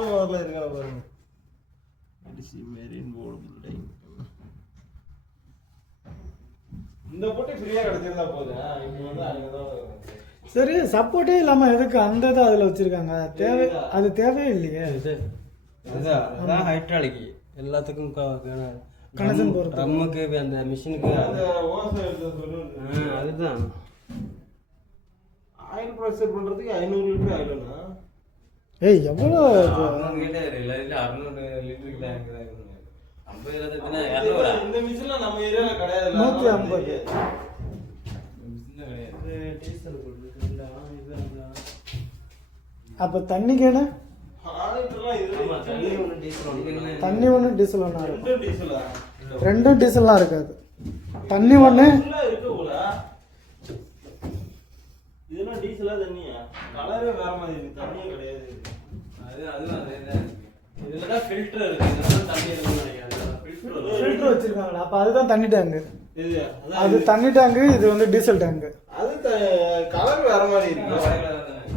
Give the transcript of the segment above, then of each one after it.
பாருங்க. இந்த போட்டு ஃப்ரீயா கிடைச்சிருந்தா போதும். இப்போ வந்து அங்கதான் சரி சப்போர்ட்டே இல்லாம எதுக்கு அந்த இதை அதில் வச்சிருக்காங்க? தேவை அது தேவையே இல்லையே. அதான் ஹைட்ராலிக் எல்லாத்துக்கும் கனெக்ஷன் போகிறது ட்ரம்முக்கு அந்த மிஷினுக்கு அதுதான் ஆயில் ப்ரெஷர் பண்ணுறதுக்கு 500 லிட்டர் ஆயிடும்னா ஏய் எவ்வளோ 600 லிட்டர் இந்த மிஷின்லாம் நம்ம ஏரியாவில் கிடையாது. 150 அப்போ தண்ணி கேன தண்ணி ஒன்று டீசல் ஒன்று ரெண்டும் டீசல்லாம் இருக்காது. தண்ணி ஒன்று இதெல்லாம் டீசலா தண்ணியா? கலரே வேற மாதிரி இருக்கு. தண்ணியே கிடையாது. இதுலதான் ஃபில்டர் இருக்கு. இதெல்லாம் தண்ணி இருக்குன்னு நினைக்கிறேன். ஃபில்டர் வச்சிருக்காங்களா? அப்ப அதுதான் தண்ணி டேங்க். அது தண்ணி டேங்க், இது வந்து டீசல் டேங்க். அது கலர் வேற மாதிரி இருக்கு.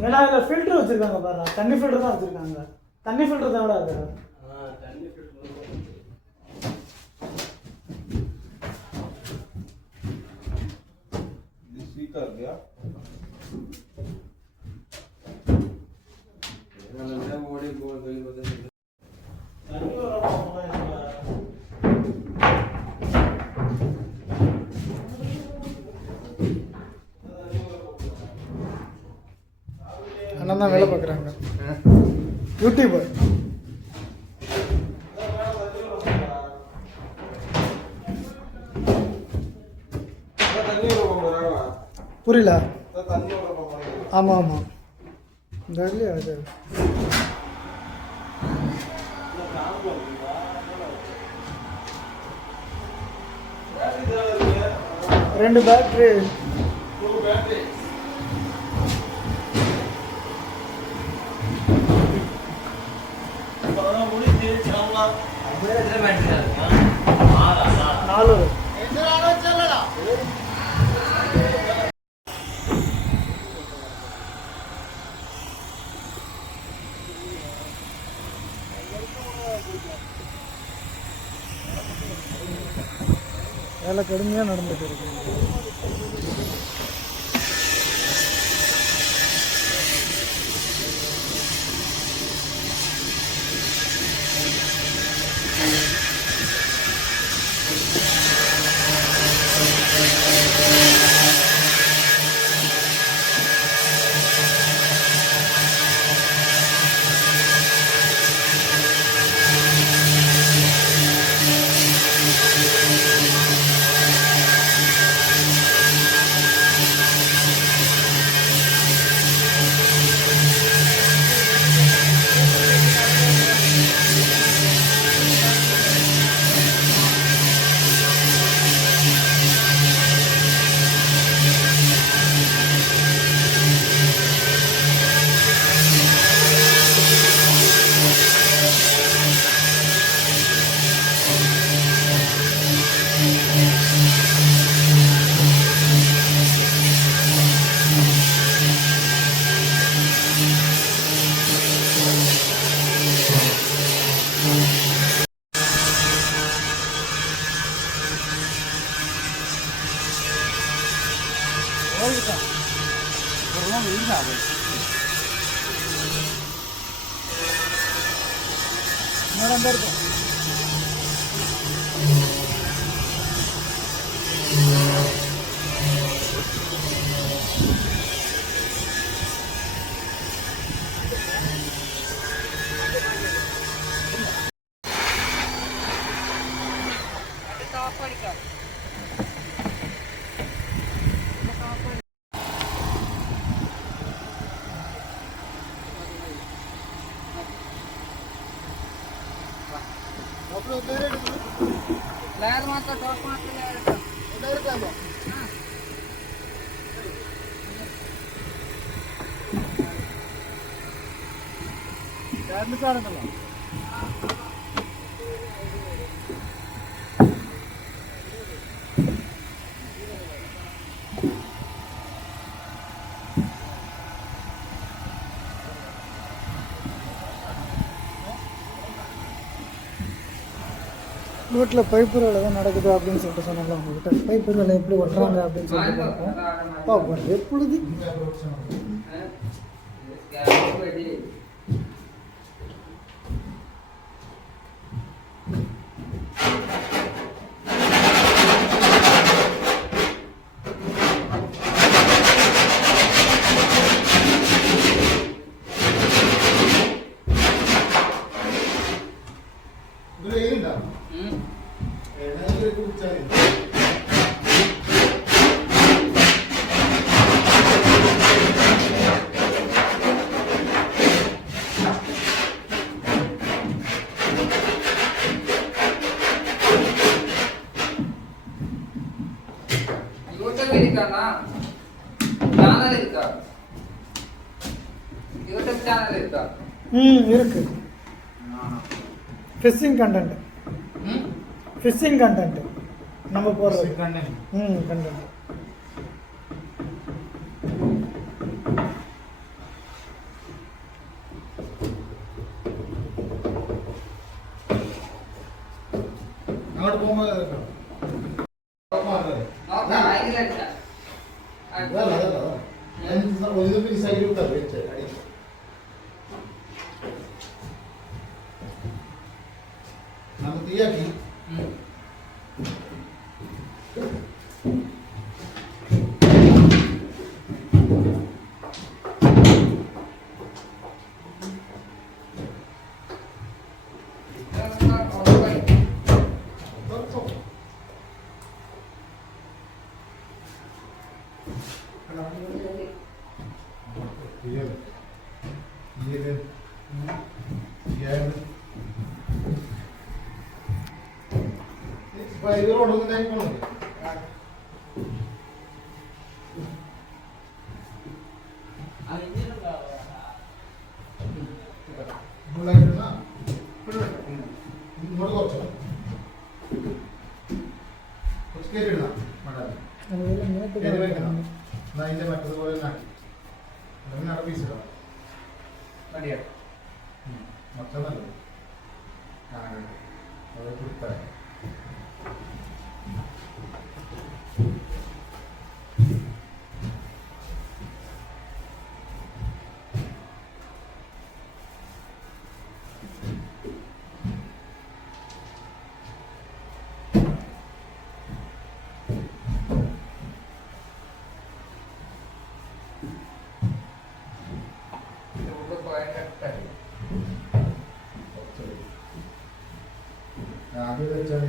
ஏன்னா இதுல ஃபில்டர் வச்சிருக்காங்க பாருங்க. தண்ணி ஃபில்டர் தான் வச்சிருக்காங்க. தண்ணி ஃபில்டர் தான் விட அது தண்ணி ஃபில்டர் இது ஸ்வீட்டா இருக்கியா? ஓடி போகுது. அண்ணன் தான் வேலை பார்க்குறாங்க, யூடியூபர். புரியல? ஆமாம் ஆமாம் இல்லையா அது ரெண்டு பேட்டரி நாலு வேலை கடுமையாக நடந்துட்டு இருக்கு. மேடம் இருக்கும். ಲೇಯರ್ ಮಾತ್ರ ಟಾಪ್ ಮಾತ್ರ ಲೇಯರ್ ಇರ್ತದೆ. ಎರಡು ಸಾವಿರ ಅಲ್ಲ வீட்டில் பைப்பு வேலை தான் நடக்குது அப்படின்னு சொல்லிட்டு சொன்னால உங்ககிட்ட பைப்பு வேலை எப்படி ஒட்டுறாங்க அப்படின்னு சொல்லிட்டு பார்ப்போம் எப்பொழுது இருக்கு ஃபிஷிங் கண்டென்ட் ஃபிஷிங் கண்டென்ட் நம்ம போடுறது கண்டென்ட் അങ്ങോട്ട് പോകുമ്പോൾ ഈ സൈഡിൽ വെച്ച് നമ്മൾ തീയാക്കി മറ്റതുപോലെ പീസിടാം മൊത്തം നല്ലത് അത് കൊടുത്താൽ ആദ്യം വെച്ചാൽ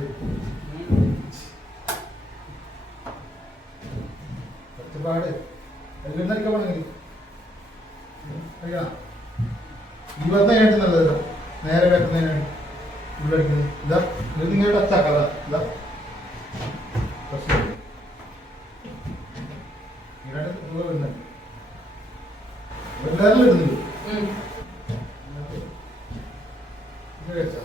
ഒറ്റപ്പാട് എല്ലാം പോണെങ്കിൽ ഈ വന്ന കഴിഞ്ഞിട്ട് നല്ലത് നേരെ വെക്കുന്നതിനാണ് ഇവിടെ എടുക്കുന്നത് ഇതാ ഇത് നിങ്ങളുടെ ടച്ചാക്കാതാ ഇതാ പ്രശ്നം ഇങ്ങനെ വരുന്നുണ്ട് എല്ലാവരും ഇടുന്നുണ്ട് വെച്ചാ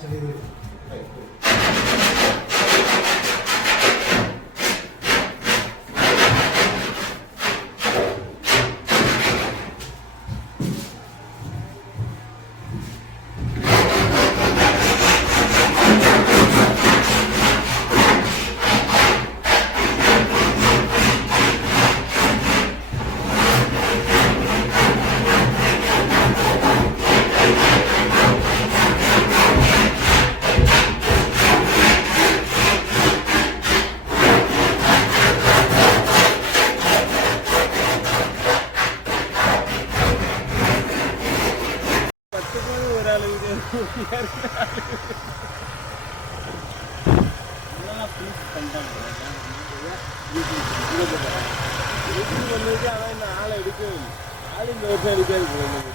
ചെറിയ ആളെടുക്കും ആളും നോക്കാൻ പോകുന്നത്